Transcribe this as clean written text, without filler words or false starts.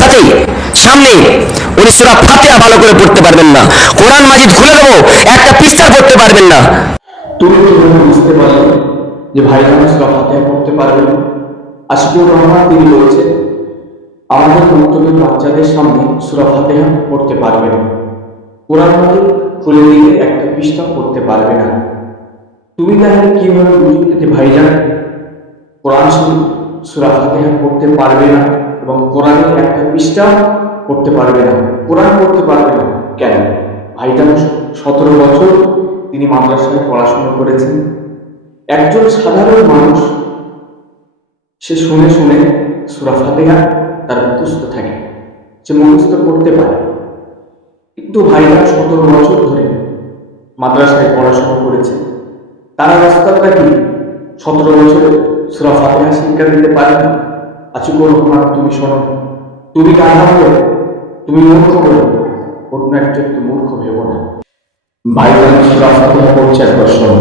সাথে সাথেই সামনে উনি সূরা ফাতিহা ভালো করে পড়তে পারবেন না, কোরআন মাজিদ খুলে দেবো একটা পৃষ্ঠা পড়তে পারবেন না। তুমি কিভাবে বুঝতে পারলে যে ভাইজান সূরা ফাতিহা পড়তে পারবেন? আশিকুর রহমান তিনি বলছেন, আমাদের বক্তব্যের বাচ্চাদের সামনে সূরা ফাতিহা পড়তে পারবে না, কোরআন মাজিদ খুলে দিলে একটা পৃষ্ঠা পড়তে পারবে না। তুমি তাহলে কিভাবে বুঝবে যে ভাইজান কোরআন সূরা ফাতিহা পড়তে পারবে না এবং কোরআনের একটা পৃষ্ঠা পড়তে পারবে না, কোরআন পড়তে পারবে না? কেন? ভাইজান 17 বছর তিনি মাদ্রাসায় পড়াশোনা করেছেন। একজন সাধারণ মানুষ সে শুনে শুনে সূরা ফাতিহা তার মুখস্থ থাকে, সে মুখস্থ করতে পারে। কিন্তু ভাইজান 17 বছর ধরে মাদ্রাসায় পড়াশোনা করেছে, তারা রাস্তাটা কি 17 বছরে সূরা ফাতিহা শিক্ষা দিতে পারে না? আশিকুর রহমান তুমি শোনো, তুমি গাধা বলো, তুমি মূর্খ বলো, অন্য একজন মূর্খ ভেবো না। ভাইজান সূরা ফাতিহা পড়ছে একবার শোনো।